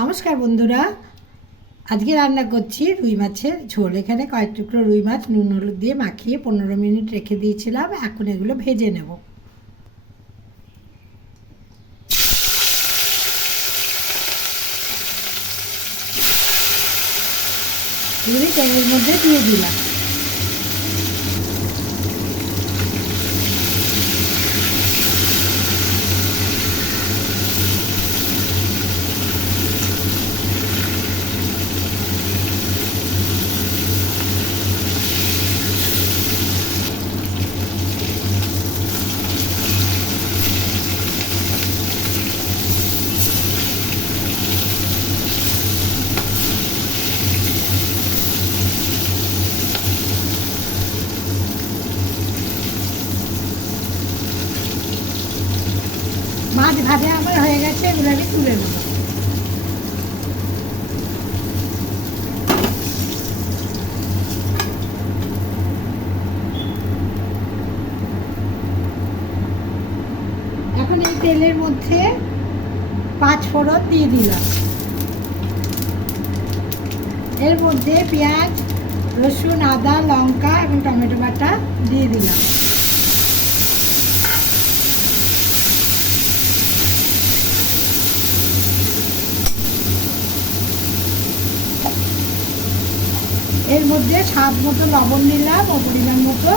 নমস্কার বন্ধুরা। আজকে রান্না করছি রুই মাছের ঝোল। এখানে কয়েক টুকরো রুই মাছ, নুন হলুদ দিয়ে মাখিয়ে পনেরো মিনিট রেখে দিয়েছিলাম। এখন এগুলো ভেজে নেব। এগুলি তেলের মধ্যে দিয়ে দিলাম। মাছ ভাজা আমার হয়ে গেছে, এগুলো আমি তুলে নেব। এখন এই তেলের মধ্যে পাঁচ ফোড়ন দিয়ে দিলাম। এর মধ্যে পেঁয়াজ, রসুন, আদা, লঙ্কা এবং টমেটো বাটা দিয়ে দিলাম। মধ্যে স্বাদ মতো লবণ নিলাম ও পরিমাণ মতো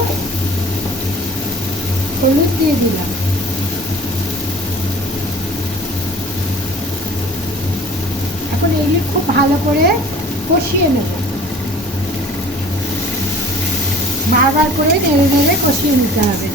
হলুদ দিয়ে দিলাম। এখন এগুলি খুব ভালো করে কষিয়ে নেব। বারবার করে নেড়ে নেড়ে কষিয়ে নিতে হবে।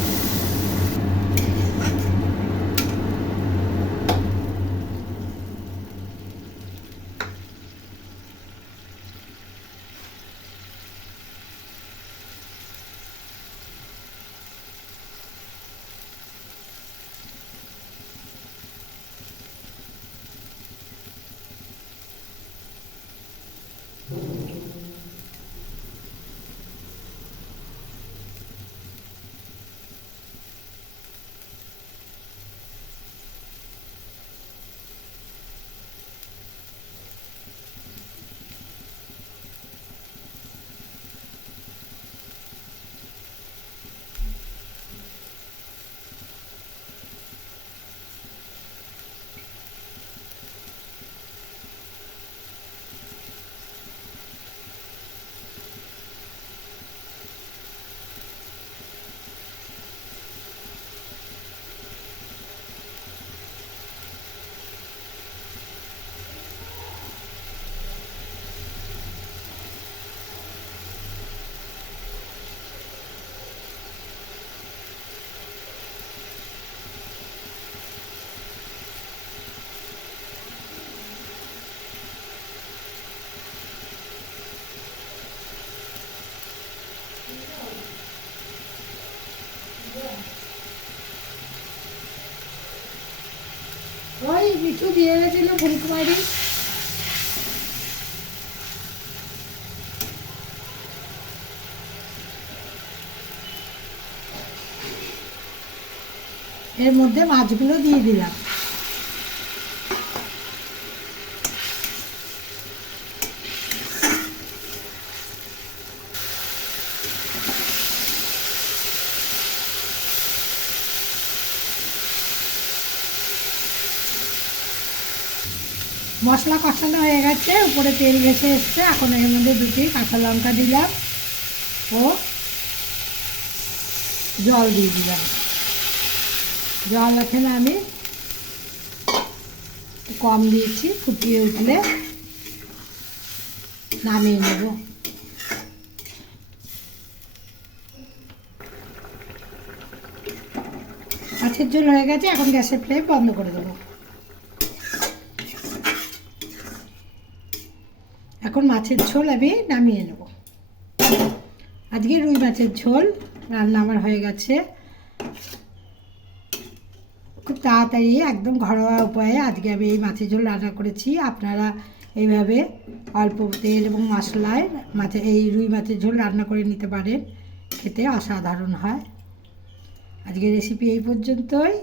ওই মিঠু দিয়ে গেছিল ফুলকুমারি এর মধ্যে মাছগুলো দিয়ে দিলাম। মশলা কষানো হয়ে গেছে, উপরে তেল ভেসে এসছে, এখন এর মধ্যে দুটি কাঁচা লঙ্কা দিলাম ও জল দিয়ে দিলাম। জল এখানে আমি কম দিয়েছি, ফুটিয়ে উঠলে নামিয়ে নেব। মাছের ঝোল হয়ে গেছে, এখন গ্যাসের ফ্লেম বন্ধ করে দেবো। এখন মাছের ঝোল আমি নামিয়ে নেব। আজকে রুই মাছের ঝোল, রান্না আমার হয়ে গেছে। খুব তাড়াতাড়ি, একদম ঘরোয়া উপায়ে আজকে আমি এই মাছের ঝোল রান্না করেছি। আপনারা এইভাবে অল্প তেল এবং মশলায় মাছের এই রুই মাছের ঝোল রান্না করে নিতে পারেন। খেতে অসাধারণ হয়। আজকে রেসিপি এই পর্যন্তই।